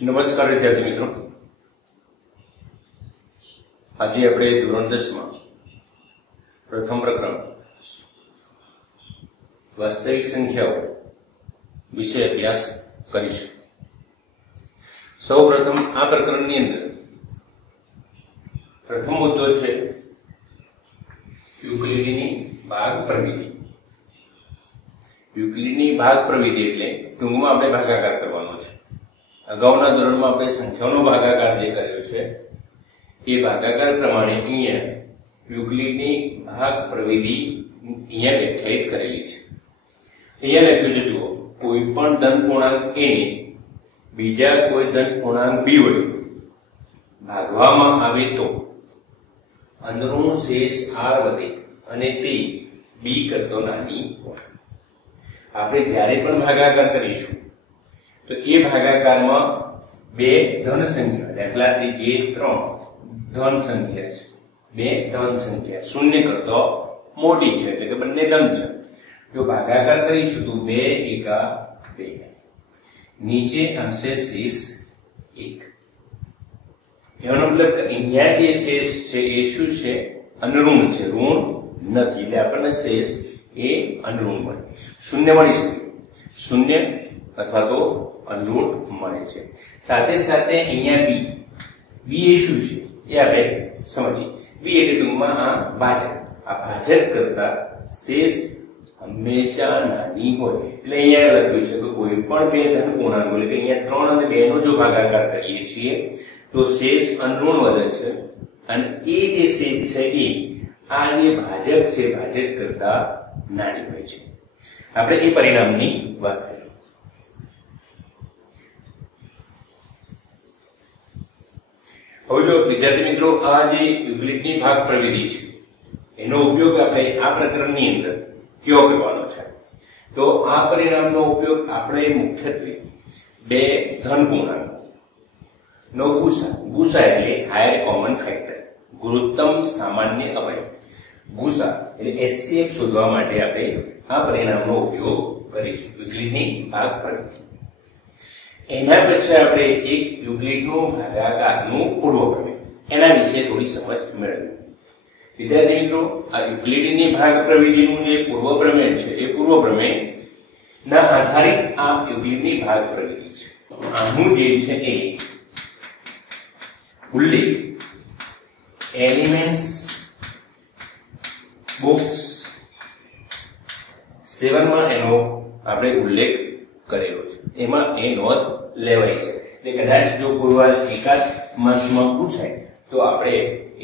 નમસ્કાર વિદ્યાર્થી મિત્રો, આજે આપણે ધોરણ 10 માં પ્રથમ પ્રકરણ વાસ્તવિક સંખ્યાઓ વિશે અભ્યાસ કરીશું। સૌપ્રથમ આ પ્રકરણની અંદર પ્રથમ મુદ્દો છે યુક્લિડની ભાગ પ્રવિધિ। યુક્લિડની ભાગ પ્રવિધિ એટલે ટૂંકમાં આપણે ભાગાકાર કરવાનો છે। અગાઉના ધોરણમાં આપણે સંખ્યાઓનો ભાગાકાર જે કર્યો છે એ ભાગાકાર પ્રમાણે અહીંયા યુક્લિડની ભાગ પ્રવિધિ અહીંયા વ્યાખ્યાયિત કરેલી છે। અહીંયા લખ્યું છે, જુઓ, કોઈ પણ ધન પૂર્ણાંક a ને બીજા કોઈ ધન પૂર્ણાંક b વડે ભાગવામાં આવે તો અંદરનો શેષ r વધે અને તે b કરતો નાની હોય। આપણે જ્યારે પણ ભાગાકાર કરીશું તો એ ભાગાકારમાં બે ધન સંખ્યા, દાખલા તરીકે 3 ધન સંખ્યા છે, બે ધન સંખ્યા શૂન્ય કરતો મોટી છે એટલે કે બંને ધન છે। જો ભાગાકાર કરીશું તો 2 એકા 2, નીચે આવશે શેષ 1। એનો મતલબ કે અહીંયા જે શેષ છે એ શું છે? અનઋણ છે, ઋણ નથી, એટલે આપણને શેષ એ અનઋણ મળે, શૂન્ય મળી શકે, શૂન્ય અથવા તો અનઋણ મળે છે। સાથે સાથે અહીંયા b એ શું છે એ આપણે સમજીએ। b એટલે ટૂંકમાં આ ભાજક, આ ભાજક કરતા શેષ હંમેશા નાની હોય, એટલે અહીંયા લખ્યું છે કે કોઈ પણ બે ધન પૂર્ણાંકો એટલે કે અહીંયા 3 અને 2 નો જો ભાગાકાર કરીએ છીએ તો શેષ અનઋણ વધે છે અને એ જે શેષ છે એ આ જે ભાજક છે ભાજક કરતા નાની હોય છે। આપણે એ પરિણામની વાત કરીએ। હવે જો વિદ્યાર્થી મિત્રો, આ જે યુક્લિડની ભાગ પ્રવિધિ છે એનો ઉપયોગ આપણે આ પ્રકરણની અંદર કયો કરવાનો છે? તો આ પરિણામનો ઉપયોગ આપણે મુખ્યત્વે બે ધન પૂર્ણાંકો નો ગુસા એટલે હાયર કોમન ફેક્ટર, ગુરુત્તમ સામાન્ય અવયવ, ગુસા એટલે HCF શોધવા માટે આપણે આ પરિણામનો ઉપયોગ કરીશું, યુક્લિડની ભાગ પ્રવિધિ। એના પછી આપણે એક યુક્લિડનો ભાગાકારનું પૂર્વ પ્રમેય, એના વિશે થોડી સમજ મેળવીએ। વિદ્યાર્થી મિત્રો, આ યુક્લિડની ભાગ પ્રવિધિનું જે પૂર્વ પ્રમેય છે એ પૂર્વ પ્રમેય ના આધારિત આ યુક્લિડની ભાગ પ્રવિધિ છે। આનું જે છે એ ઉલ્લેખ એલિમેન્ટ્સ બોક્સ 7 માં એનો આપણે ઉલ્લેખ કરેલો છે, એમાં એ નોંધ લેવાય છે। એટલે કદાચ જો કોઈ વાર એકાદ માર્ક્સમાં પૂછાય તો આપણે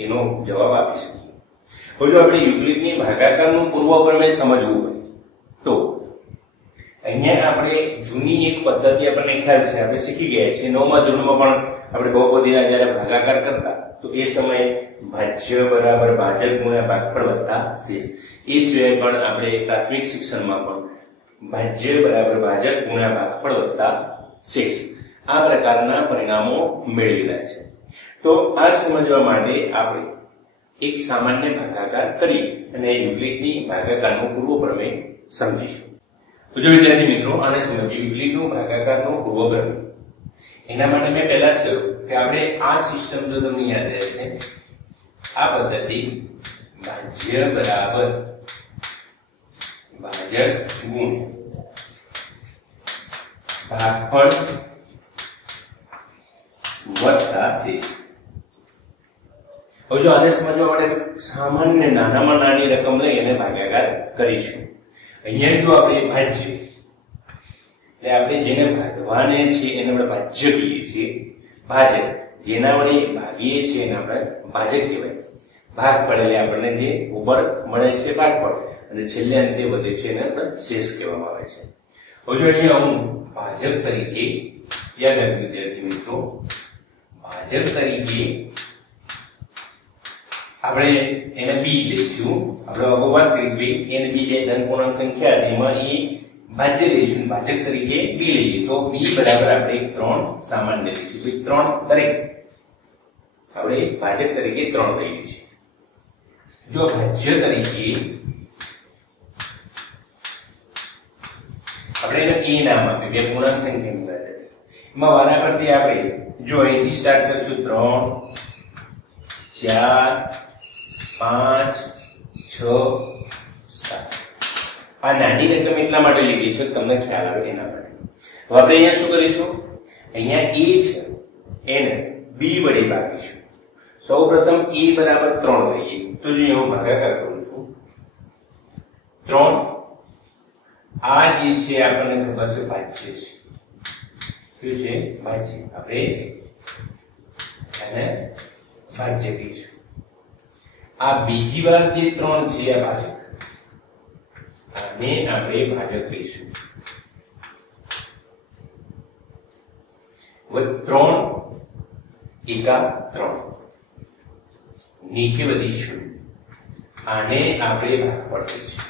એનો જવાબ આપી શકીએ। હવે જો આપણે યુક્લિડની ભાગાકારનું પૂર્વ પ્રમેય સમજવું હોય તો અહીંયા આપણે જૂની એક પદ્ધતિ આપણને ખ્યાલ છે, આપણે શીખી ગયા છીએ 9મા ધોરણમાં પણ આપણે બહુપદીના જ્યારે ભાગાકાર કરતા તો એ સમયે ભાજ્ય બરાબર ભાજક ગુણ્યા ભાગફળ વત્તા શેષ, એ સિવાય પણ આપણે પ્રાથમિક શિક્ષણમાં પણ ભાજ્ય બરાબર ભાજક ગુણ્યા ભાગફળ વત્તા શેષ આ પ્રકારના પરિણામો મેળવેલા છે। તો આ સમજવા માટે આપણે એક સામાન્ય ભાગાકાર કરી અને યુક્લિડની ભાગાકારનો પૂર્વ પ્રમેય સમજીશું। તો જો વિદ્યાર્થી મિત્રો, આને સમજીએ યુક્લિડનો ભાગાકારનો પૂર્વ પ્રમેય। એના માટે મેં પહેલા કહ્યું કે આપણે આ સિસ્ટમ જો તમને યાદ રહેશે, આ પદ્ધતિ ભાજ્ય બરાબર ભાજક ગુણ્યા ભાગફળ વત્તા શેષ। હવે જો આને સમજવા માટે સામાન્ય નાનામાં નાની રકમ લઈ અને ભાગાકાર કરીશું। અહીંયા જો આપણે ભાજ્ય એટલે આપણે જેને ભાગવાને છે એને આપણે ભાજ્ય કહીએ છીએ, ભાજક જેના વડે ભાગીએ છીએ એને આપણે ભાજક કહેવાય, ભાગફળ એટલે આપણને જે ઉપર મળે છે ભાગફળ અને છેલ્લે અંતે વધે છે એને આપણે શેષ કહેવામાં આવે છે। હવે જો અહીંયા હું ભાજક તરીકે યાદ રાખજો વિદ્યાર્થી મિત્રો, ભાજક તરીકે આપણે એને b લઈશું। આપણે અગાઉ વાત કરી ભાઈ n b બે ધન પૂર્ણાંક સંખ્યા તેમાં એ ભાજ્ય લઈશું, ભાજક તરીકે b લઈએ તો b બરાબર આપણે 3 સામાન્ય લઈશું, તો 3 તરીકે આપણે ભાજક તરીકે 3 લઈએ છીએ। જો ભાજ્ય તરીકે આપણે એને a નામ આપ્યું, બે પૂર્ણાંક સંખ્યાની વાત હતી, એમાં વારાફરતી આપણે જો અહીંથી સ્ટાર્ટ કરશું 3 4 5 6 7 આ નાની રકમ એટલા માટે લીધી છે તમને ખ્યાલ આવે એના માટે. હવે આપણે અહીંયા શું કરીશું, અહીંયા a છે એને b વડે ભાગીશું. સૌપ્રથમ a બરાબર 3 લઈએ તો જો હું ભાગાકાર કરું છું 3 આ જે છે આપણને ખબર છે ભાજ્ય છે. શું છે? ભાજ્ય. આપણે એને ભાજ્ય કહીશું. આ બીજી વાર જે 3 છે આ ભાજક, આને આપણે ભાજક કહીશું. 3 એકા 3 નીચે વધીશું, આને આપણે ભાગફળ કહીશું.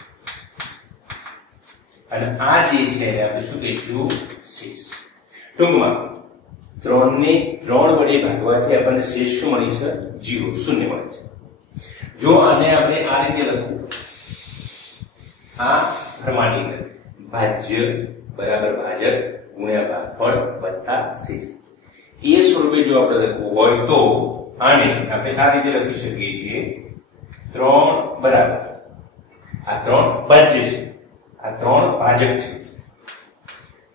અને આ જે છે આપણે શું કહીશું? શેષ. ટૂંકમાં 3 ને 3 વડે ભાગવાથી આપણને શેષ શું મળી છે? 0 શૂન્ય મળે છે. જો આને આપણે આ રીતે લખવું, આ પ્રમાણે ભાજ્ય બરાબર ભાજક ગુણ્યા ભાગફળ વત્તા શેષ એ સ્વરૂપે જો આપણે લખવું હોય તો આને આપણે આ રીતે લખી શકીએ છીએ. 3 બરાબર આ 3 ભાજ્ય છે, આ 3 ભાજક છે,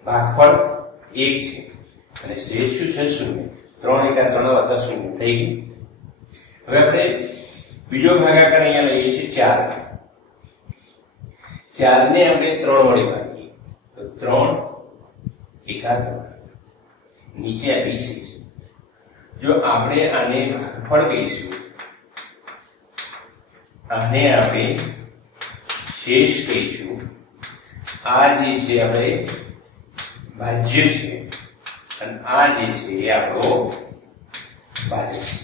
ભાગફળ 1 છે અને શેષ શું છે? 0. 3 એકા 3 વત્તા 0 થઈ ગયું. હવે આપણે બીજો ભાગાકાર અહીંયા લઈએ છીએ 4. 4 ને આપણે 3 વડે ભાગીએ તો 3 એકા 3 નીચે આવી શેષ. જો આપણે આને ભાગફળ કહીશું, આને આપણે શેષ કહીશું. આ જે છે આપણે ભાજ્ય છે અને આ જે છે એ આપણો ભાજક છે.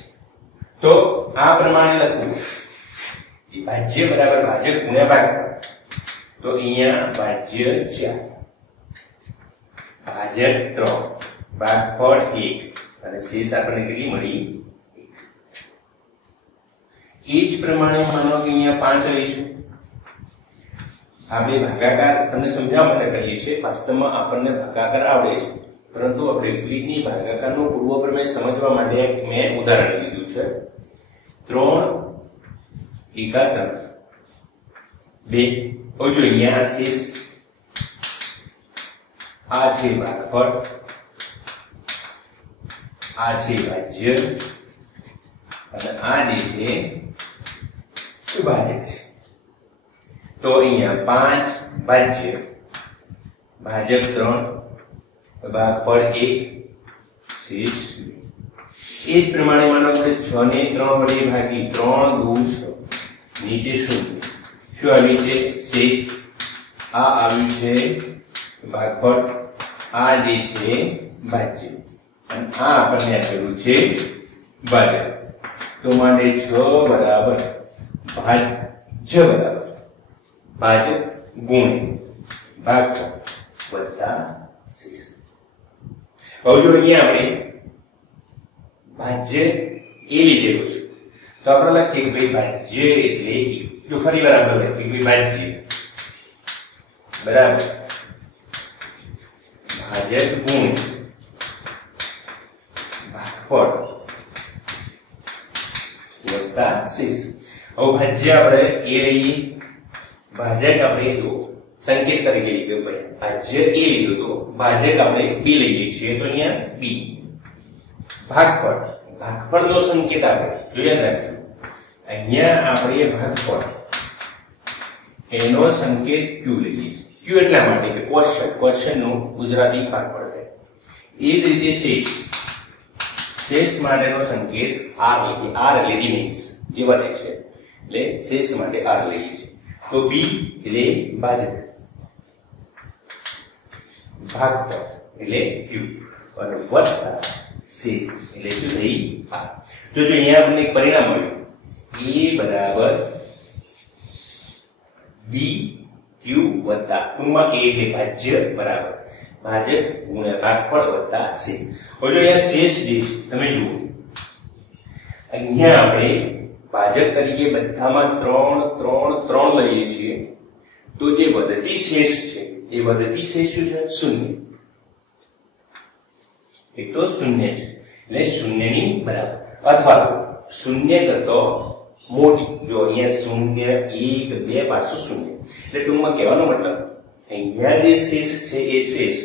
તો આ પ્રમાણે લખવું ભાજ્ય બરાબર ભાજક ગુણ્યા ભાગફળ. તો અહીંયા ભાજ્ય 4 ભાજક 3 ભાગફળ 1 અને શેષ આપણને કેટલી મળી? 1. એ જ પ્રમાણે માનો કે અહીંયા 5 લઈશું. આપણે ભાગાકાર તમને સમજાવવા માટે કરીએ છીએ, વાસ્તવમાં આપણને ભાગાકાર આવડે છે, પરંતુ આપણે યુક્લિડની ભાગાકારનો પૂર્વ પ્રમેય સમજવા માટે મેં ઉદાહરણ લીધું છે. 3 એકા 3 2. હવે જો અહીંયા શેષ આ છે ભાગફળ, આ છે ભાજ્ય અને આ જે છે ભાજક છે. તો અહીંયા 5 ભાજ્ય ભાજક 3 ભાગફળ 1 શેષ. એ જ પ્રમાણે માનો કે 6 ને 3 વડે ભાગી 3 2 6 નીચે શું આવી છે? શેષ. આ આવ્યું છે ભાગફળ, આ જે છે ભાજ્ય અને આ આપણને આપેલું છે ભાજક. તો માટે 6 બરાબર ભાજ્ય બરાબર ભાજક ગુણ્યા ભાગફળ વત્તા શેષ. હવે જો અહીંયા આપણે ભાજ્ય એ લીધેલું છે તો આપણે લખીએ કે ભાઈ ભાજ્ય એટલે જો ફરી વાર આપણે લખીએ કે ભાજ્ય બરાબર ભાજક ગુણ્યા ભાગફળ વત્તા શેષ. હવે ભાજ્ય આપણે એ લઈએ, ભાજક આપણે તો સંકેત તરીકે લીધું, ભાજ્ય એ લીધું તો ભાજક આપણે b લઈએ છીએ તો અહીંયા b. ભાગફળ, ભાગફળનો સંકેત આપણે જો યાદ રાખજો, અહીંયા આપણે ભાગફળ એનો સંકેત q લઈએ છીએ. q એટલા માટે કે ક્વેશ્ચન નું ગુજરાતી ભાગફળ થાય. એ જ રીતે શેષ, શેષ માટેનો સંકેત r લઈએ. r એટલે રિમેન્સ જે વધે છે એટલે શેષ માટે r લઈએ છીએ. તો b એટલે ભાજક, ભાગફળ એટલે q અને વત્તા શેષ એટલે શું થઈ? r. તો જો અહીંયા આપણને એક પરિણામ મળ્યું a બરાબર b q વત્તા ટૂંકમાં a એટલે ભાજ્ય બરાબર ભાજક ગુણ્યા ભાગફળ વત્તા શેષ. હવે જો અહીંયા શેષ જે તમે જુઓ, અહીંયા આપણે ભાજક તરીકે બધામાં 3 3 3 લઈએ છીએ તો જે વધતી શેષ છે એ વધતી શેષ શું છે? 0. એ તો શૂન્ય છે એટલે શૂન્યની બરાબર અથવા તો શૂન્ય કરતો મોટી. જો અહીંયા શૂન્ય 1 2 પાછું શૂન્ય એટલે ટૂંકમાં કહેવાનો મતલબ અહીંયા જે શેષ છે એ શેષ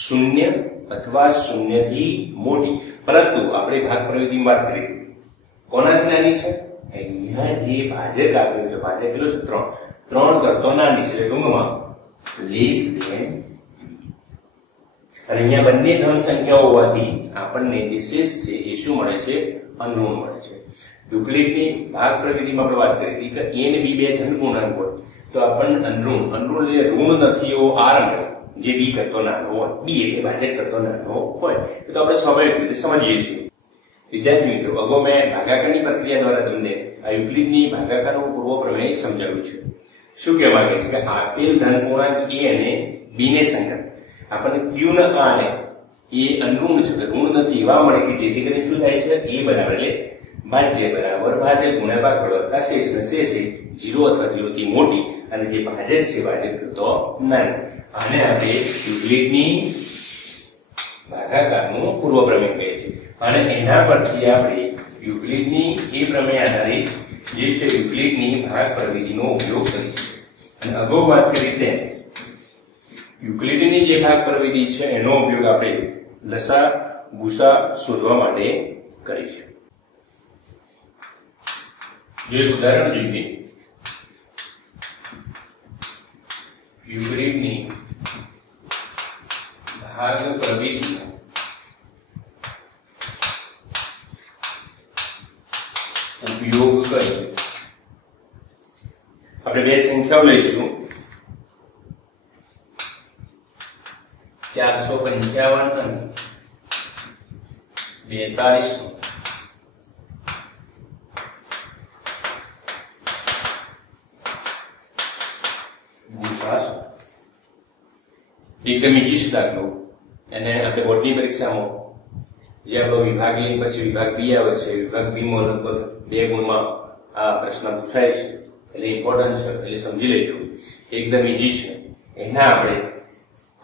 શૂન્ય અથવા શૂન્યથી મોટી. પરંતુ આપણે ભાગ પ્રવૃત્તિની વાત કરી કોનાથી નાની છે? અહીંયા જે ભાજક આપ્યો છે ભાજક કેટલો છે 3 3 કરતો નાની છે એટલે ટૂંકમાં લેસ ધેન. અને અહીંયા બંને ધન સંખ્યાઓ હોવાથી આપણને જે શેષ છે એ શું મળે છે? અનઋણ મળે છે. યુક્લિડની ભાગ પ્રવૃત્તિમાં આપણે વાત કરી કે a અને b બે ધન પૂર્ણાંક હોય તો આપણને અનઋણ એટલે ઋણ નથી એવો r મળે જે b કરતો નાનો હોય. b એટલે ભાજક કરતો નાનો હોય તો આપણે સ્વાભાવિક રીતે સમજીએ છીએ. વિદ્યાર્થી મિત્રો, અગાઉ મેં ભાગાકારની પ્રક્રિયા દ્વારા તમને આ યુક્લિડની ભાગાકારનું પૂર્વ પ્રમેય સમજાવ્યું છે. શું કહેવા માંગે છે કે આપેલ ધન પૂર્ણાંક a અને b ને સંકર આપણને q ના આ ને એ અનઋણ છે કે ઋણ નથી એવા મળે કે જેથી કરીને શું થાય છે? a બરાબર એટલે ભાજ્ય બરાબર ભાજક ગુણ્યા ભાગફળ વત્તા શેષ. અને શેષ એ 0 અથવા 0 થી મોટી અને જે ભાજક છે ભાજક કરતો નાની. આને આપણે યુક્લિડની ભાગાકારનું પૂર્વ પ્રમેય કહે છે. અને એના પરથી આપણે યુક્લિડની એ પ્રમેય આધારિત જે છે યુક્લિડની ભાગ પ્રવૃત્તિનો ઉપયોગ કરીશું. અને અગાઉ વાત કરી તેમ યુક્લિડની જે ભાગ પ્રવૃત્તિ છે એનો ઉપયોગ આપણે લસા ગુસા શોધવા માટે કરીશું. જો એક ઉદાહરણ જોઈએ યુક્લિડની ભાગ પ્રવૃત્તિનો ઉપયોગ કરી આપણે બે સંખ્યાઓ લઈશું 455 અને 42 એકદમ ઈજી દાખલો. અને આપણે બોર્ડની પરીક્ષામાં જે આપણો વિભાગ A પછી વિભાગ B આવે છે વિભાગ B માં લગભગ 2 ગુણમાં આ પ્રશ્ન પૂછાય છે એટલે ઇમ્પોર્ટન્ટ છે એટલે સમજી લેજો. એકદમ ઈજી છે. એના આપણે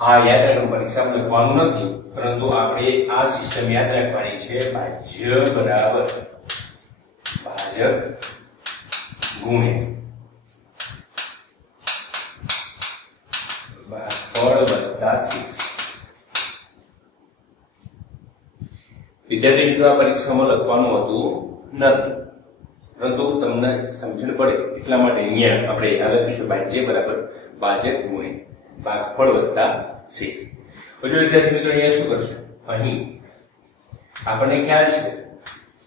આ યાદ રાખવાનું પરીક્ષામાં લખવાનું નથી પરંતુ આપણે આ સિસ્ટમ યાદ રાખવાની છે. ભાજ્ય બરાબર ભાજક ગુણ્યા ભાગફળ વત્તા શેષ. વિદ્યાર્થી મિત્રો, આ પરીક્ષામાં લખવાનું હતું નથી પરંતુ તમને સમજણ પડે એટલા માટે અહીંયા આપણે યાદ લખીશું ભાજ્ય બરાબર ભાજક ગુણ્યા ભાગફળ વત્તા શેષ. હજુ વિદ્યાર્થી મિત્રો અહીંયા શું કરશું? અહીં આપણને ખ્યાલ છે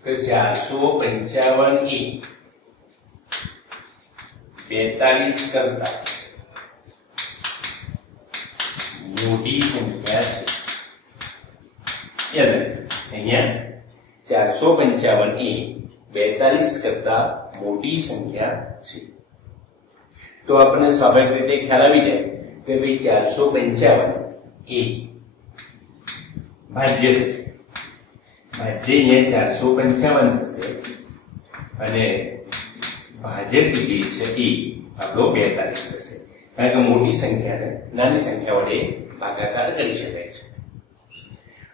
કે 455 એ 42 કરતા મોટી સંખ્યા છે. યાદ રાખજો અહીંયા 455 એ 42 કરતા મોટી સંખ્યા છે. તો આપણને સ્વાભાવિક રીતે ખ્યાલ આવી જાય કે ભાઈ 455 એ ભાજ્ય થશે. ભાજ્ય અહીંયા 455 થશે અને ભાજક જે છે એ આપણો 42 થશે. કારણ કે મોટી સંખ્યાને નાની સંખ્યા વડે ભાગાકાર કરી શકાય છે.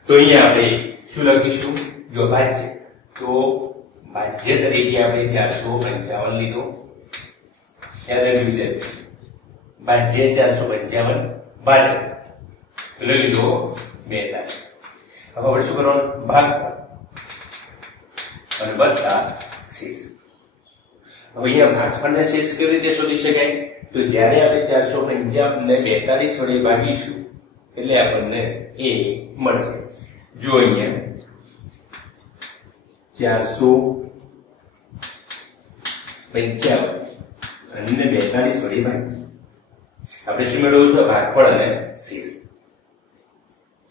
તો અહીંયા આપણે શું લખીશું? જો ભાજ્ય તો ભાજ્ય તરીકે આપણે 455 લીધો. યાદ રાખ્યું છે ભાજ્ય 455 ભાજક એટલે લીધો 42. હવે આપણે શું કરવાનું? ભાગ અને વત્તા શેષ. હવે અહીંયા ભાગફળને શેષ કેવી રીતે શોધી શકાય? તો જ્યારે આપણે 455 ને 42 વડે ભાગીશું એટલે આપણને એ મળશે. જો અહીંયા 455 અને 42 વડે ભાગી આપણે શું મેળવવું છે? ભાગફળ અને શેષ.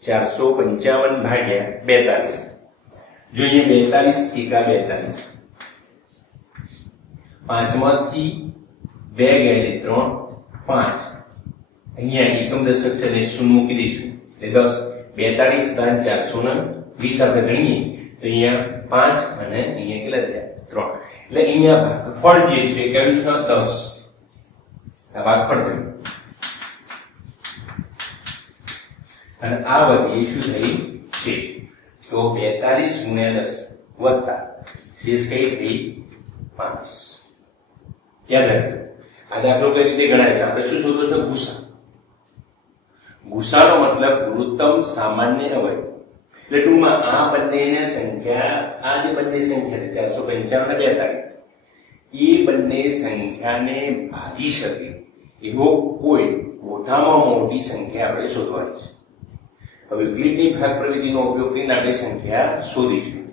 455 ભાગ્યા 42. જો અહીંયા 42 એકા 42 પાંચમાંથી 2 ગયા એટલે 3 5. અહીંયા એકમ દશક છે એટલે 0 મૂકી દઈશું એટલે 10. 42 દાન 420 આપણે ગણીએ તો અહીંયા 5 અને અહીંયા કેટલા થયા? 3. એટલે અહીંયા ભાગફળ જે છે કયું છે? 10. આ ભાગફળ થયું અને આ વધી શું થઈ? શેષ. તો 42 ગુણ્યા 10 વત્તા શેષ કઈ થઈ 35. યાદ રાખજો આ દાખલો કઈ રીતે ગણાય છે? આપણે શું શોધો છે? ગુસા. ગુસાનો મતલબ ગુરુત્તમ સામાન્ય અવયવ. એટલે ટૂંકમાં આ બંનેની સંખ્યા, આ જે બંને સંખ્યા છે 455 અને 42, એ બંને સંખ્યાને ભાગી શકે એવો કોઈ મોટામાં મોટી સંખ્યા આપણે શોધવાની છે. હવે યુક્લિડની ભાગ પ્રવિધિનો ઉપયોગ કરીને આપણે સંખ્યા શોધીશું.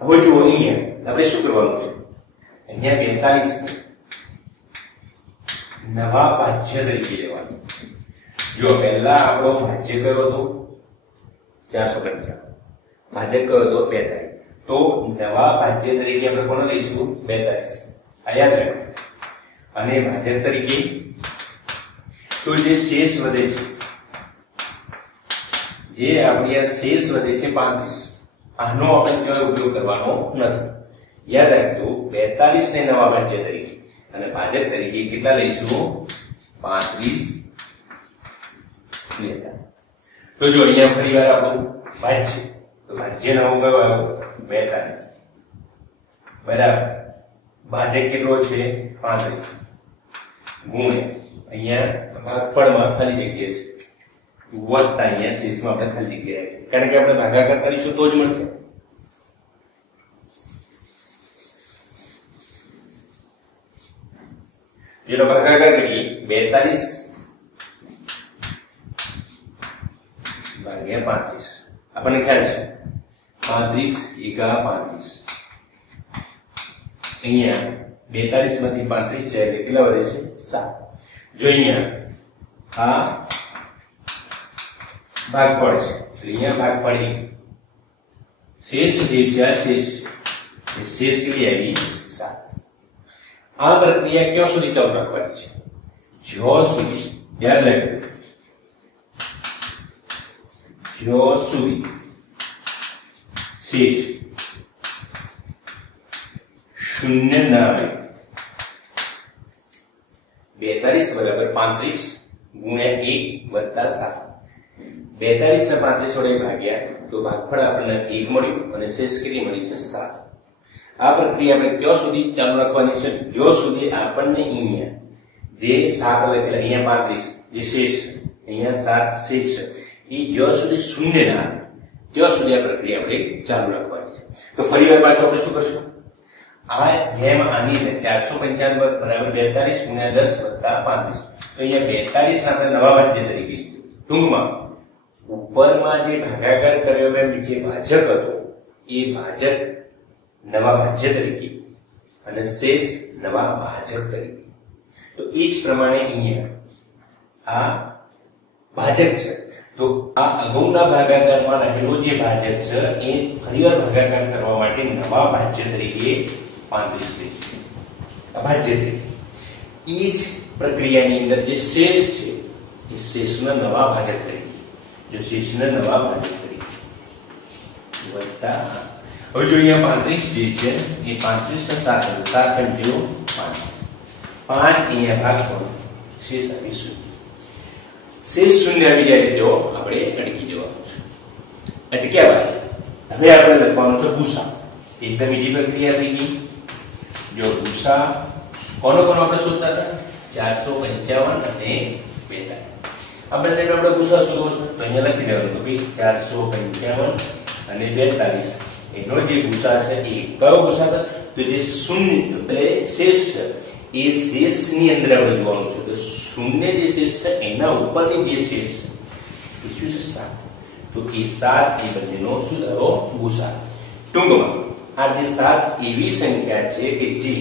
હવે જુઓ અહીંયા આપણે શું કરવાનું છે? અહીંયા 42 નવા ભાજ્ય તરીકે લેવાનું. જો પહેલા આપણો ભાજ્ય કયો હતો? 455. ભાજક કયો હતો? 42. તો નવા ભાજ્ય તરીકે આપણે કોને લઈશું? 42. આ યાદ રાખજો. અને ભાજક તરીકે તો જે શેષ વધે છે, જે આપણી આ શેષ વધે છે 35, આનો આપણે ક્યાંય ઉપયોગ કરવાનો નથી. યાદ રાખજો 42 ને નવા ભાજ્ય તરીકે અને ભાજક તરીકે કેટલા લઈશું? 35 લેતા. તો જો અહીંયા ફરીવાર આપણું ભાજ્ય, તો ભાજ્ય નવો કયો આવ્યો? 42 બરાબર. ભાજક કેટલો છે? 35 ગુણ્યા અહીંયા ભાગફળમાં ખાલી જગ્યા છે વત્તા અહીંયા શેષમાં આપણે ખાલી જગ્યા છે, કારણ કે આપણે ભાગાકાર કરીશું તો જ મળશે. જેનો ભાગાકાર કરીએ 42 ભાગ્યા 35, આપણને ખ્યાલ છે 35 એકા 35. અહીંયા 42 માંથી 35 જાય એટલે કેટલા વધે છે? 7. જો અહીંયા આ ભાગફળ છે, તો અહીંયા ભાગફળ 1, શેષ જે છે આ શેષ કેટલી આવી? 7. આ પ્રક્રિયા ક્યાં સુધી ચાલુ રાખવાની છે? જ્યાં સુધી, યાદ રાખજો, જ્યાં સુધી શેષ શૂન્ય ના આવે. 42 બરાબર 35 ગુણ્યા 1 વત્તા 7. 42 ને 35 વડે ભાગ્યા તો ભાગફળ આપણને 1 મળ્યું અને શેષ કેટલી મળી છે? 7. આ પ્રક્રિયા આપણે ક્યાં સુધી ચાલુ રાખવાની છે? જો સુધી આપણને અહીંયા જે 7 લખેલા, અહીંયા 35 જે શેષ, અહીંયા 7 શેષ છે, એ જ્યાં સુધી શૂન્ય ના આવે ત્યાં સુધી આ પ્રક્રિયા આપણે ચાલુ રાખવાની છે. તો ફરીવાર પાછું આપણે શું કરશું? આ જેમ આની 455 બરાબર 42 ગુણ્યા 10 વત્તા 35. તો અહીંયા 42 આપણે નવા ભાજ્ય તરીકે લીધું. ટૂંકમાં ઉપરમાં જે ભાગાકાર કર્યો એમ જે ભાજક હતો એ ભાજક નવા ભાજ્ય તરીકે અને શેષ નવા ભાજક તરીકે. તો એ જ પ્રમાણે અહીંયા આ ભાજક છે, તો આ અગાઉના ભાગાકારમાં રહેલો જે ભાજક છે એ ફરીવાર ભાગાકાર કરવા માટે નવા ભાજ્ય તરીકે 35 લઈશું. આ ભાજ્ય તરીકે એ જ પ્રક્રિયાની અંદર જે શેષ છે એ શેષના નવા ભાજક તરીકે, જો શેષના નવા ભાજક તરીકે વત્તા. હવે જો અહીંયા 35 જે છે એ 35 ના 7 પંજો 5 અહીંયા ભાગફળ શેષ આપીશું. શેષ શૂન્ય આવી જાય તો આપણે અટકી જવાનું છે. અટક્યા બાદ હવે આપણે લખવાનું છે ગુસા. એકદમ બીજી પ્રક્રિયા થઈ ગઈ. જો ગુસા કોનો આપણે શોધતા હતા? 455 અને 42. આ બંને આપણે ગુસા શોધવો છે તો અહીંયા લખી દેવાનું કે ભાઈ 455 અને 42 એનો જે ગુસા છે એ કયો ગુસા છે? તો જે શૂન્ય એટલે શેષ છે એ શેષની અંદર આપણે જોવાનું છે. તો શૂન્ય જે શેષ છે એના ઉપરની જે શેષ એ શું છે? 7. તો એ 7 એ બંનેનો શું થયો? ગુસા. ટૂંકમાં આ જે 7 એવી સંખ્યા છે કે જે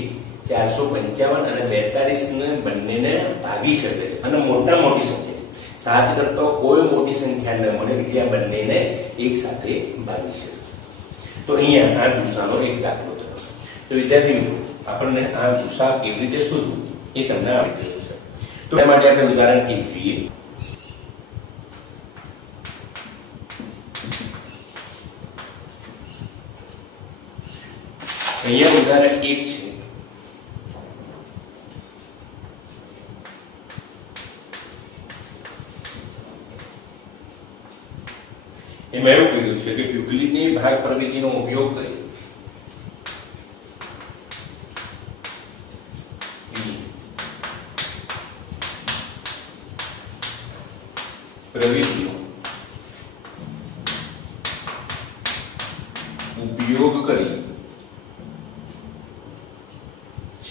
455 અને 42 ને બંનેને ભાગી શકે છે અને મોટા મોટી સંખ્યા છે. 7 કરતા કોઈ મોટી સંખ્યા ન મળે કે જે આ બંનેને એક સાથે ભાગી શકે. તો અહીંયા આ ગુસાનો એક દાખલો થયો. તો વિદ્યાર્થી મિત્રો આપણને આ ગુસા કેવી રીતે શોધવું એ તમને આવડી ગયું છે. તો એ માટે આપણે ઉદાહરણ 1 જોઈએ. અહીંયા ઉદાહરણ 1 છે. એમાં એવું કીધું છે કે યુક્લિડની ભાગ પ્રવૃત્તિનો ઉપયોગ કરી પ્રવૃત્તિનો ઉપયોગ કરી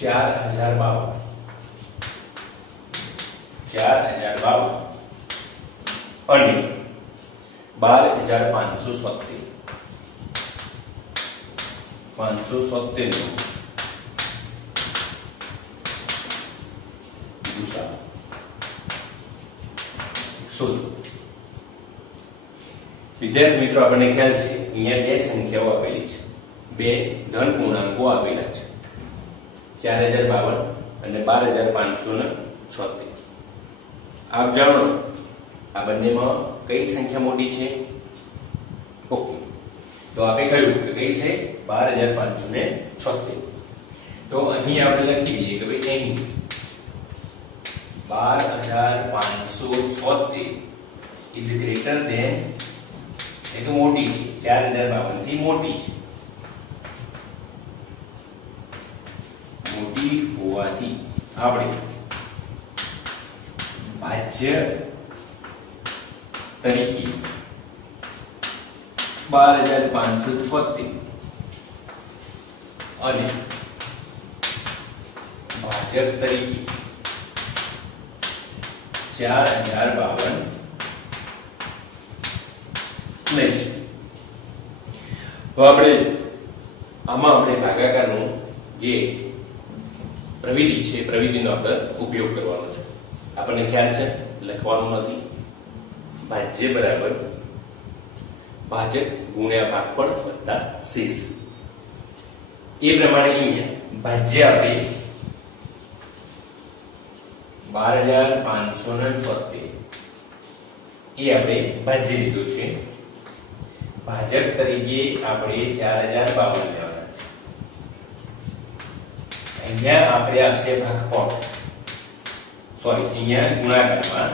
4052 અને 12570 નો ગુસા શોધો. વિદ્યાર્થી મિત્રો, આપણને ખ્યાલ છે અહીંયા બે સંખ્યાઓ આપેલી છે, બે ધન પૂર્ણાંકો આપેલા છે, 4052 અને 12576. આપ જાણો છો આ બંનેમાં કઈ સંખ્યા મોટી છે? ઓકે, તો આપણે કહ્યું કે કઈ છે? 12576. તો અહીં આપણે લખી દઈએ કે ભાઈ અહીં 12576 is greater than, એ તો મોટી છે, 4052 થી મોટી છે, મોટી હોવાથી આપણે ભાજ્ય તરીકે 12576 અને ભાજક તરીકે 4052 લઈશું. તો આપણે આમાં આપણે ભાગાકારનું જે પ્રવિધિ છે, પ્રવિધિનો આપણે ઉપયોગ કરવાનો છે. આપણને ખ્યાલ છે, લખવાનું નથી. ભાજ્ય બરાબર ભાજક ગુણ્યા ભાગફળ વત્તા શેષ. એ પ્રમાણે અહીંયા ભાજ્ય આપણે 12576 એ આપણે ભાજ્ય લીધું છે. ભાજક તરીકે આપણે 4052 લેવાના છે. અહીંયા આપણે આવશે ભાગફળ, સોરી અહીંયા ગુણાકારમાં,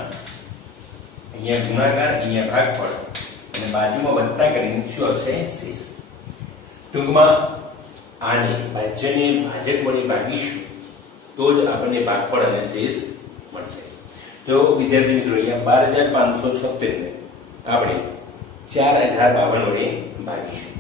અહીંયા ગુણાકાર, અહીંયા ભાગફળ અને બાજુમાં વત્તા કરીને શું આવશે? શેષ. ટૂંકમાં આને ભાજ્યને ભાજક વડે ભાગીશું તો જ આપણને ભાગફળ અને શેષ મળશે. તો વિદ્યાર્થી મિત્રો, અહીંયા 12576 ને આપણે 4052 વડે ભાગીશું.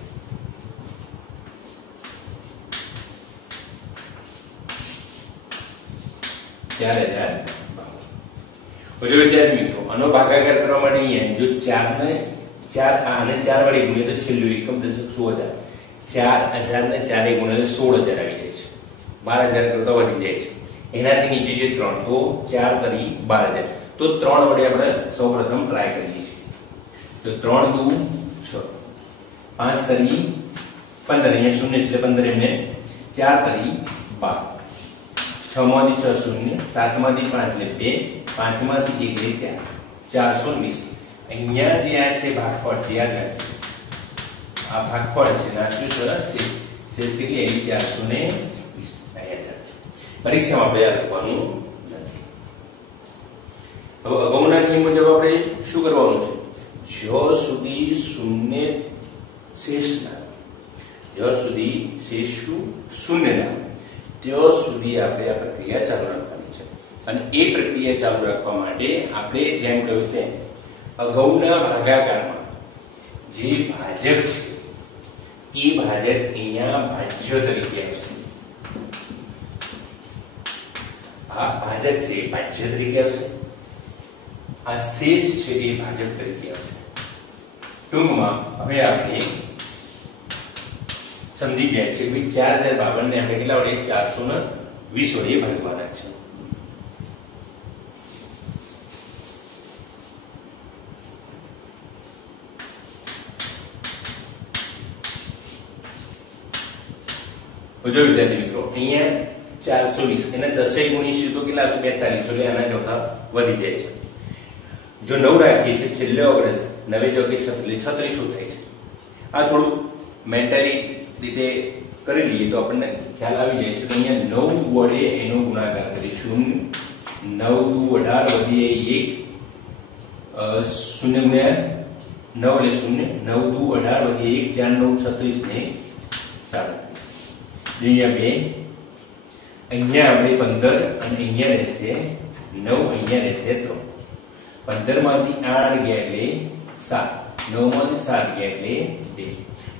જો વિદ્યાર્થી મિત્રો, આનો ભાગાકાર કરવા માટે અહીંયા જો 4 ને 4 અને 4 વડે ગુણીએ તો છેલ્લું એકમ દશક 16000. 4000 ને 4 ગુણ્યા 16000 આવી જાય છે. 12000 કરતા વધી જાય છે. એનાથી નીચે જે 3, તો 4 તરી 12000. તો 3 વડે આપણે સૌપ્રથમ ટ્રાય કરીએ છીએ. તો 3 દુ 6, 5 તરી 15, અહીંયા 0 એટલે 15 એમને, 4 તરી 12, 6 માંથી 6 શૂન્ય, 7 માંથી 5 એટલે 2, 5 માંથી 1 એટલે 4, 420. અહીંયા જે આ છે ભાગફળ છે, યાદ રાખજો આ ભાગફળ છે, ના શું સરસ છે, શેષ કેટલી આવી? 420. પરીક્ષામાં આપણે યાદ રાખવાનું નથી. હવે અગાઉના નિયમ મુજબ આપણે શું કરવાનું છે? જ્યાં સુધી શૂન્ય શેષ ના, જ્યાં સુધી શેષ શૂન્ય ના, ત્યાં સુધી આપણે આ પ્રક્રિયા ચાલુ રાખવાની છે. અને એ પ્રક્રિયા ચાલુ રાખવા માટે આપણે જેમ કહ્યું તેમ અગાઉના ભાગાકારમાં જે ભાજક છે એ ભાજક અહીંયા ભાજ્ય તરીકે આવશે. આ ભાજક છે એ ભાજ્ય તરીકે આવશે, આ શેષ છે એ ભાજક તરીકે આવશે. ટૂંકમાં હવે આપણે સમજી ગયા છે કે 4052 ને આપણે કેટલા વડે? 420 વડે ભાગવાના છે. જો વિદ્યાર્થી મિત્રો, અહીંયા 420 એને 10 ગુણીશું તો કેટલા આવશે? 42. એટલે આના ચોથા વધી જાય છે. જો 9 રાખીએ છીએ છેલ્લે આપણે 9 ચોકે 36, 36 શું થાય છે? આ થોડું મેન્ટલી રીતે કરી લઈએ તો આપણને ખ્યાલ આવી જાય છે કે અહીંયા 9 વડે એનો ગુણાકાર કરીશું. 9 18 વધીએ 1, 0 ગુણ્યા 9 એટલે 0, 9 દુ 18 વધી 1 4 9 36 ને 37. અહીંયા 2, અહીંયા આપણે 15 અને અહીંયા રહેશે 9, અહીંયા રહેશે 3. 15 માંથી 8 ગયા એટલે 7, 9 માંથી 7 ગયા એટલે 2.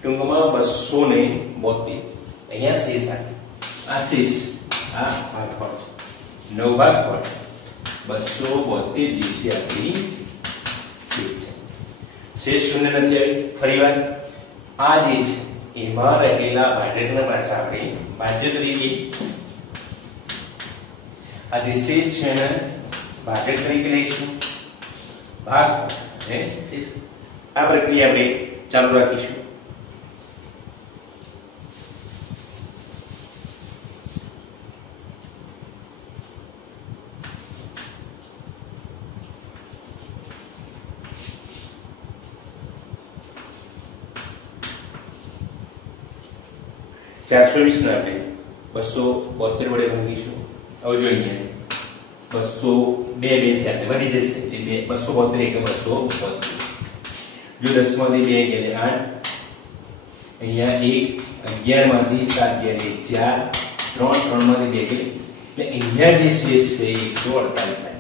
ટૂંકમાં 272. અહીંયા શેષ આવે. આ શેષ, આ ભાગફળ છે. 9 ભાગફળ 272 જે છે આપણી શેષ છે. શેષ શૂન્ય નથી આવી. ફરીવાર આ જે છે એમાં રહેલા ભાજકને પાછા આપણે ભાજ્ય તરીકે, આ જે શેષ છે એને ભાજક તરીકે લઈશું. ભાગ અને શેષ. આ પ્રક્રિયા આપણે ચાલુ રાખીશું. ચારસો 20 ને આપણે 272 વડે ભાગીશું. હવે જોઈએ 202 બે છે એટલે વધી જશે એટલે 272 કે 272. જો 10 માંથી 2 એટલે 8, અહીંયા 1, 11 માંથી 7 ગયા એટલે 4, 3 માંથી 2 એટલે અહીંયા જે શેષ છે 148.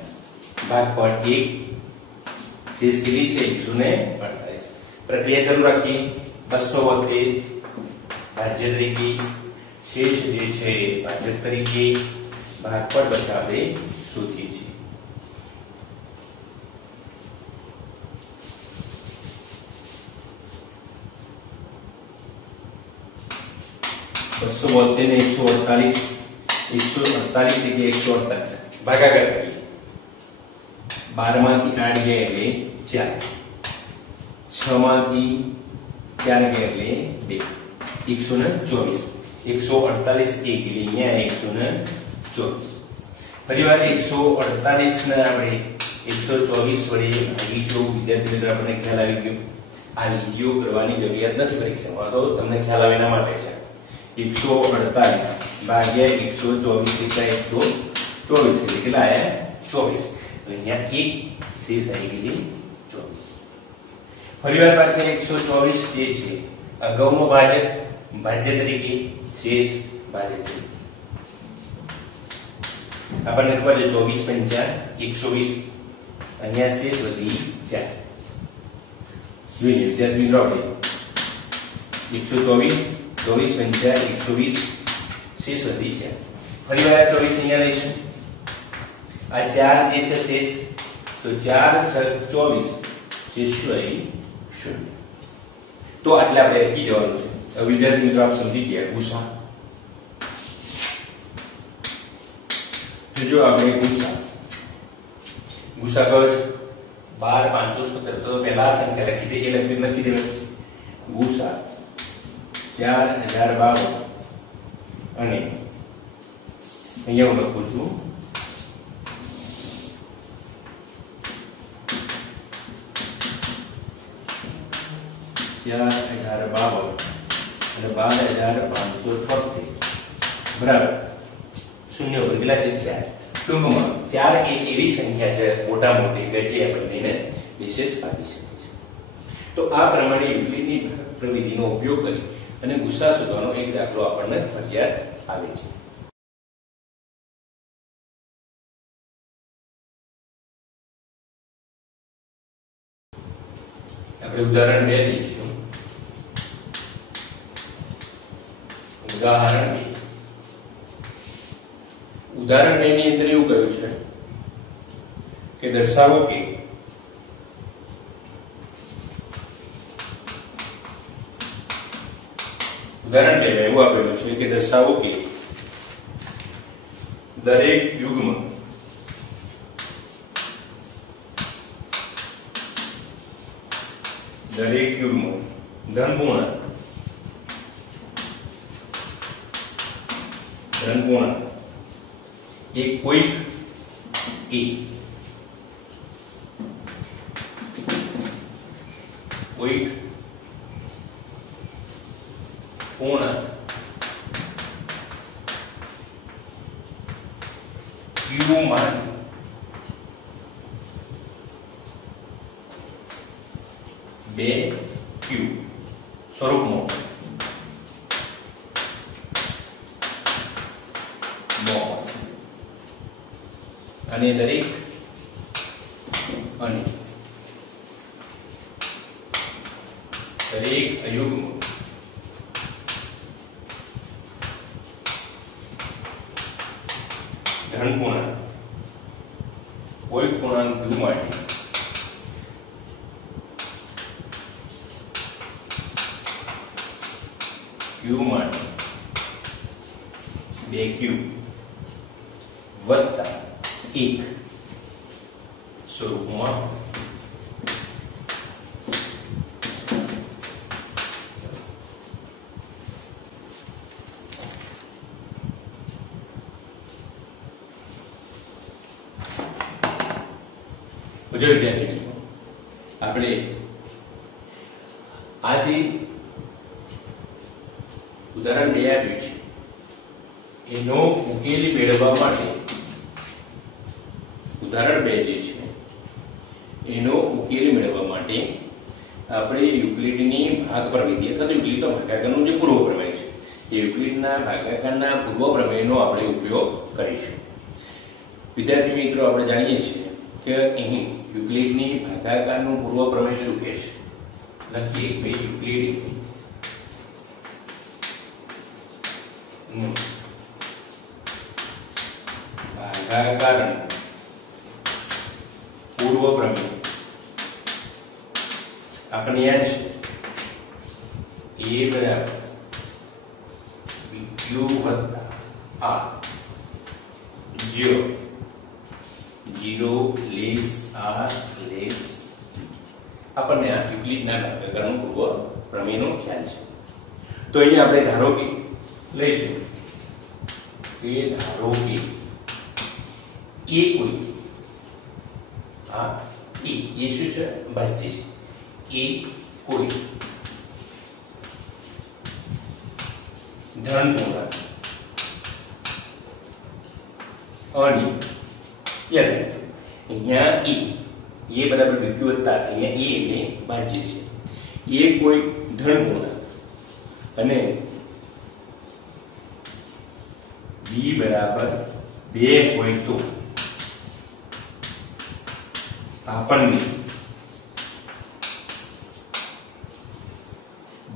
ભાગફળ 1, શેષ કેટલી છે 148. પ્રક્રિયા ચાલુ રાખીએ. 272 ભાજ્ય તરીકે, શેષ જે છે ભાજક તરીકે, ભાગફળ બધા આપણે શોધીએ છીએ. બસો 148 ને 148, 148 કે 148 ભાગાકાર કરીએ. 12 માંથી 8 ગયા એટલે 4, 6 માંથી 4 ગયા એટલે 2, 124. 148 એક એટલે અહીંયા 124. ફરીવાર 148 ને આપણે 124 વડે ભાગીશું. વિદ્યાર્થી મિત્રો આપણને ખ્યાલ આવી ગયો. આ લીટીઓ કરવાની જરૂરિયાત નથી પરીક્ષામાં, તો તમને ખ્યાલ આવે એના માટે છે. 148 ભાગ્યા 124 એટલે 124 એટલે કેટલા આયા 24. અહીંયા એક શેષ આવી ગઈ 24. ફરીવાર પાછા 124 જે છે અગાઉનો ભાજક ભાજ્ય તરીકે, શેષ ભાજક તરીકે. આપણને ખબર છે 24 પંચા 120, અહીંયા શેષ વધી 4. જોઈએ વિદ્યાર્થી મિત્રો આપણે 124, 24 પંચા 120, શેષ વધી 4. ફરીવાર 24 અહીંયા લઈશું. આ 4 જે છે શેષ, તો 4 * 24 શેષ હોય 0. તો આટલે આપણે અટકી જવાનું છે. વિદ્યાર્થી મિત્રો આપ સમજી ગયા. ગુસા જો આપણે ગુસા કયો છે 12517. તો પહેલા સંખ્યા લખી દે, એ લખી દે. ગુસા 4052 અને અહીંયા હું લખું છું 4052 અને 12576 બરાબર. શૂન્ય વર્ગલા છે 4. ટૂંકમાં 4 એક એવી સંખ્યા છે મોટા મોટી કે જે આપણને વિશેષ આપી શકે છે. તો આ પ્રમાણે યુક્લિડની પ્રવિધિનો ઉપયોગ કરી અને ગુસા શોધવાનો એક દાખલો આપણને ફરજિયાત આવે છે. આપણે ઉદાહરણ 2 લઈશું. ઉદાહરણ 2 ની અંદર એવું કહ્યું છે કે દર્શાવો કે ઉદાહરણ 2 એવું આપેલું છે કે દર્શાવો કે દરેક યુગ્મ ધનપૂર્ણાંક એ કોઈક પૂર્ણાંક Q માં 2q સ્વરૂપમાં અને દરેક અયુગ્મ ધન પૂર્ણાંક કોઈ પૂર્ણાંક q માટે q 2q + 1 સ્વરૂપમાં જો વિદ્યાર્થીઓ આપણે આ જે ઉદાહરણ બે આપ્યું છે એનો ઉકેલ મેળવવા માટે ઉદાહરણ બે જે છે એનો ઉકેલ મેળવવા માટે આપણે યુક્લિડની ભાગ પ્રમેય અથવા યુક્લિડના ભાગાકારનો જે પૂર્વ પ્રમેય છે એ યુક્લિડના ભાગાકારના પૂર્વ પ્રમેયનો આપણે ઉપયોગ કરીશું. વિદ્યાર્થી મિત્રો, આપણે જાણીએ છીએ કે અહીં યુક્લિડની ભાગાકારનું પૂર્વ પ્રમેય શું કહે છે. લખીએ કે યુક્લિડ ભાગાકારનું પૂર્વ પ્રમેય આપણે યાદ છે a બરાબર bq વત્તા r જો 0 લેસ r લેસ આપણને આ યુક્લિડના ભાગાકારનું પૂર્વ પ્રમેયનો ખ્યાલ છે. તો અહીંયા આપણે ધારો કે લઈશું કે ધારો કે એ કોઈ આ એ શું છે? ભાજ્ય છે. એ કોઈ ધન પૂર્ણાંક અને યાદ રાખજો અહીંયા એ બરાબર bq વત્તા અહીંયા એ એટલે ભાજ્ય છે. એ કોઈ ધન પૂર્ણાંક અને b બરાબર 2 હોય તો આપણને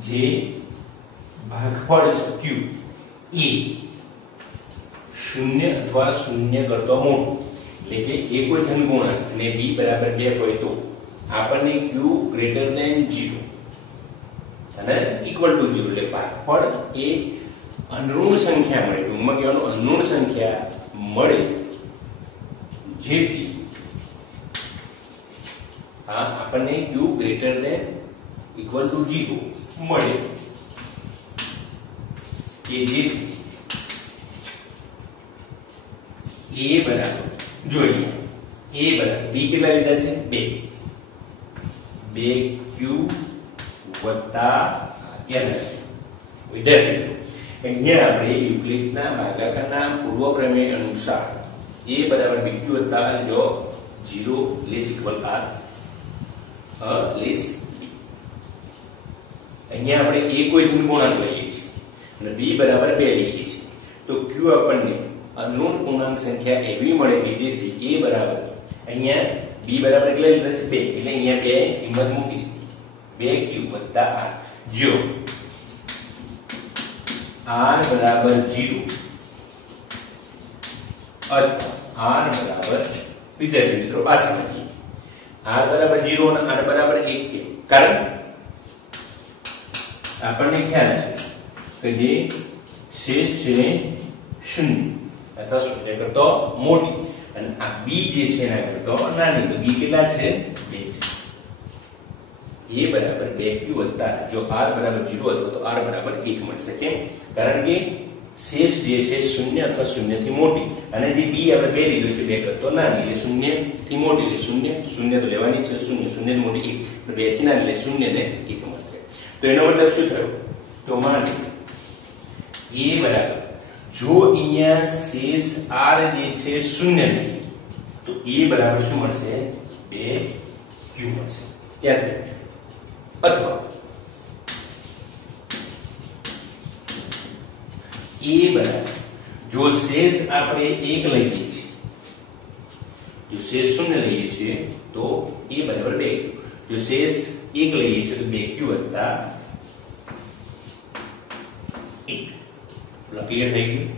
જે ભાગફળ q એ 0 અથવા 0 કરતા મોટું એટલે કે એ કોઈ ધન પૂર્ણાંક અને b બરાબર 2 હોય તો આપણને q ગ્રેટર ધેન 0 અને ઇક્વલ ટુ 0 એટલે ભાગફળ એ અનઋણ સંખ્યા મળે. ટૂંકમાં કહેવાનું અનઋણ સંખ્યા મળે જેથી આપણને q greater than equal to 0 મળે કે જેથી a બરાબર જોઈએ a બરાબર b કેટલા લીધા છે? 2q વત્તા યાદ રાખજો વિદ્યાર્થી અહીંયા આપણે યુક્લિડના ભાગાકારના પૂર્વ પ્રમેય અનુસાર a બરાબર bq વત્તા જો 0 લેસ ઇક્વલ r લેસ અહીંયા આપણે a કોઈ ધન પૂર્ણાંક લઈએ છીએ અને b બરાબર 2 લઈએ છીએ તો q આપણને અનઋણ પૂર્ણાંક સંખ્યા એવી મળે કે જેથી a બરાબર અહીંયા b બરાબર કેટલા લીધા છે? 2 એટલે અહીંયા 2 કિંમત મૂકી દીધી 2q વત્તા r જો r બરાબર 0 અથવા r બરાબર વિદ્યાર્થી મિત્રો આ સમજીએ r બરાબર 0 અને r બરાબર 1 છે કારણ આપણને ખ્યાલ છે કે જે શેષ છે 0 અથવા 0 કરતા મોટી અને આ b જે છે એના કરતા નાની. તો b કેટલા છે? 2 છે. a બરાબર 2q વત્તા જો r બરાબર 0 હતો તો r બરાબર 1 મળશે. કેમ? કારણ કે શેષ જે છે 0 અથવા 0 થી મોટી અને જે b આપણે 2 લીધું છે 2 કરતા નાની એટલે 0 થી મોટી એટલે 0 તો લેવાની છે 0 થી મોટી 1 તો 2 થી નાની એટલે 0 ને 1 મળશે. તો એનો મતલબ શું થયો? તો માનો a બરાબર જો અહીંયા શેષ r જે છે 0 નહીં તો a બરાબર શું મળશે? 2q મળશે. યાદ રાખજો અથવા a બરાબર જો શેષ આપણે 1 લઈએ છીએ, જો શેષ 0 લઈએ છીએ તો a બરાબર 2, જો શેષ 1 લઈએ છીએ તો 2q વત્તા 1. ક્લિયર થઈ ગયું?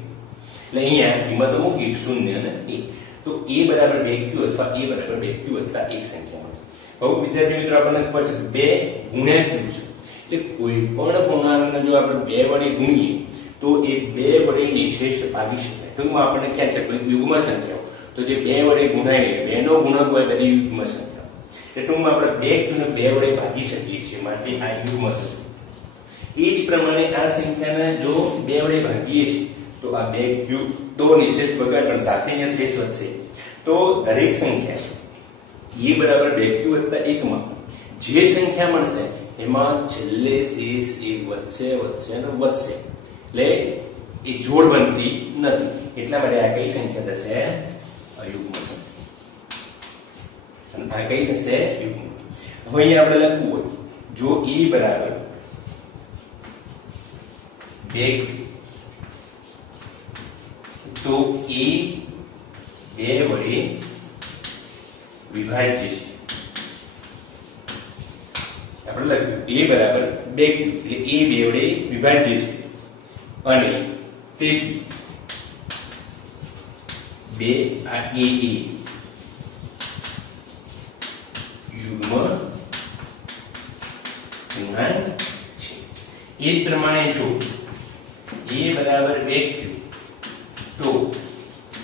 એટલે અહીંયા કિંમતો મૂકી 0 અને 1, તો a બરાબર 2q અથવા a બરાબર 2q વત્તા 1 સંખ્યા મળશે. હવે વિદ્યાર્થી મિત્રો આપણને ખબર છે 2 ગુણ્યા q છે, એટલે કોઈ પણ પૂર્ણાંકને જો આપણે 2 વડે ગુણીએ તો એ 2 વડે નિશેષ ભાગી શકાય. ટૂંકમાં આપણને ક્યાં છે કોઈ યુગ્મ સંખ્યાઓ, તો જે 2 વડે ગુણાય 2 નો ગુણક હોય બધી યુગ્મ સંખ્યા, એટલે ટૂંકમાં આપણે 2q ને 2 વડે ભાગી શકીએ છીએ, માટે આ યુગ્મ થશે. એ જ પ્રમાણે આ સંખ્યાને જો 2 વડે ભાગીએ છીએ તો આ 2q તો નિશેષ બગાડ પણ સાથે અહીંયા શેષ વધશે. તો દરેક સંખ્યા a બરાબર 2q વત્તા 1 માં જે સંખ્યા મળશે એમાં છેલ્લે શેષ 1 વધશે અને વધશે, એટલે એ જોડ બનતી નથી. એટલા માટે આ કઈ સંખ્યા થશે? અયુગ્મ સંખ્યા. અને આ કઈ થશે? યુગ્મ. હવે અહીંયા આપણે લખવું હોય જો a બરાબર 2q તો a 2 વડે વિભાજ્ય છે. આપણે લખ્યું a બરાબર 2q એટલે a 2 વડે વિભાજ્ય છે અને તેથી 2 આ a યુગ્મ પૂર્ણાંક છે. એ જ પ્રમાણે જો a બરાબર 2q તો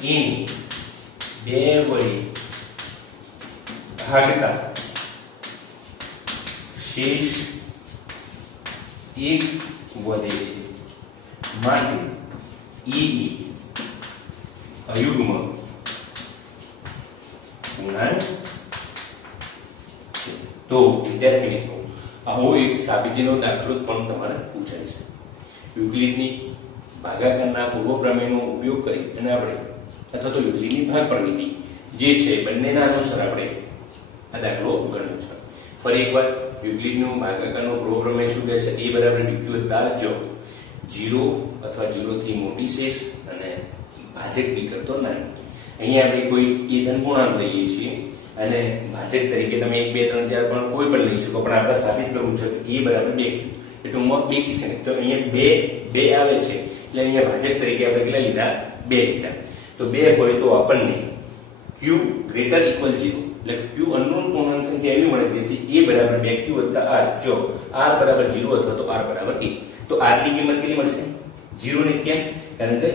a ને 2 વડે ભાગતા શેષ 1 વધે છે, માટે એ અયુગ્મ પૂર્ણાંક છે. તો વિદ્યાર્થી મિત્રો આવો એક સાબિતીનો દાખલો પણ તમારે પૂછાય છે. યુક્લિડની ભાગાકારના પૂર્વ પ્રમેયનો ઉપયોગ કરી અને આપણે અથવા તો યુક્લિડની ભાગ પ્રવિધિ જે છે બંનેના અનુસાર આપણે આ દાખલો ગણ્યો છે. ફરી એકવાર યુક્લિડનું ભાગાકારનો પૂર્વ પ્રમેય શું કહે છે? a બરાબર dq વત્તા જો 0 અથવા 0 થી મોટી શેષ અને ભાજક b કરતો નાનો. અહીંયા આપણે કોઈ a ધન પૂર્ણાંક લઈએ છીએ અને ભાજક તરીકે તમે 1 2 3 4 પણ કોઈ પણ લઈ શકો, પણ આપણે સાબિત કરવું છે કે a બરાબર 2q એટલે ટૂંકમાં 2 કી છે. તો અહીંયા 2 આવે છે એટલે અહીંયા ભાજક તરીકે આપણે કેટલા લીધા? 2 લીધા. તો 2 હોય તો આપણને q greater equal 0 એટલે q અનનોન પૂર્ણાંક સંખ્યા એવી મળે જેથી a બરાબર 2q વત્તા r જો r બરાબર 0 અથવા તો r બરાબર 1 તો r ની કિંમત કેટલી મળશે? 0 ને કેમ? કારણ કે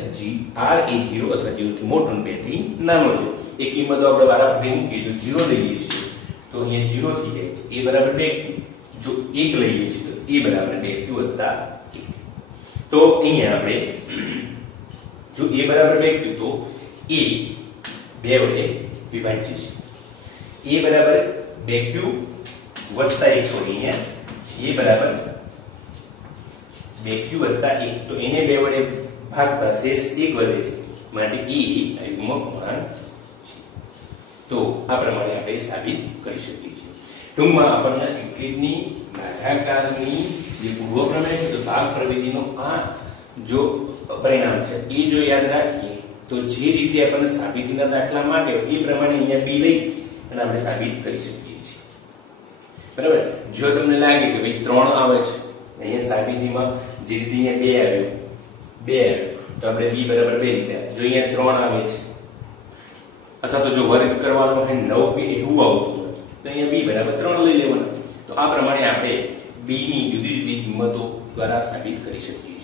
r એ 0 અથવા 0 થી મોટો અને 2 થી નાનો છે. એ કિંમતો આપણે વારાફરતી મૂકી જો 0 લઈએ છીએ તો અહીંયા 0 થઈ જાય તો a બરાબર 2q, જો 1 લઈએ છીએ તો a બરાબર 2q વત્તા 1. તો અહીંયા આપણે જો a બરાબર 2q તો a 2 વડે વિભાજ્ય છે. a બરાબર 2q વત્તા 1 સોરી અહીંયા a બરાબર 2q વત્તા 1 તો એને 2 વડે ભાગતા શેષ 1 વધે છે, માટે એ અયુગ્મ પૂર્ણાંક છે. તો આ પ્રમાણે આપણે સાબિત કરી શકીએ છીએ. ટૂંકમાં આપણને યુક્લિડની ભાગાકારની જે પૂર્વ પ્રમેય છે તો ભાગ પ્રવિધિનો આ જો પરિણામ છે એ જો યાદ રાખીએ તો જે રીતે આપણને સાબિતીના દાખલા માટે એ પ્રમાણે અહીંયા b લઈ અને આપણે સાબિત કરી શકીએ છીએ. બરાબર? જો તમને લાગે કે ભાઈ 3 આવે છે અહીંયા સાબિતીમાં જે રીતે અહીંયા 2 આવ્યો તો આપણે b બરાબર 2 લીધા. જો અહીંયા 3 આવે છે અથવા તો જો વર્ગ કરવાનો હોય 9b એવું આવતું હોય તો અહીંયા b બરાબર 3 લઈ લેવાનું. તો આ પ્રમાણે આપણે b ની જુદી જુદી કિંમતો દ્વારા સાબિત કરી શકીએ.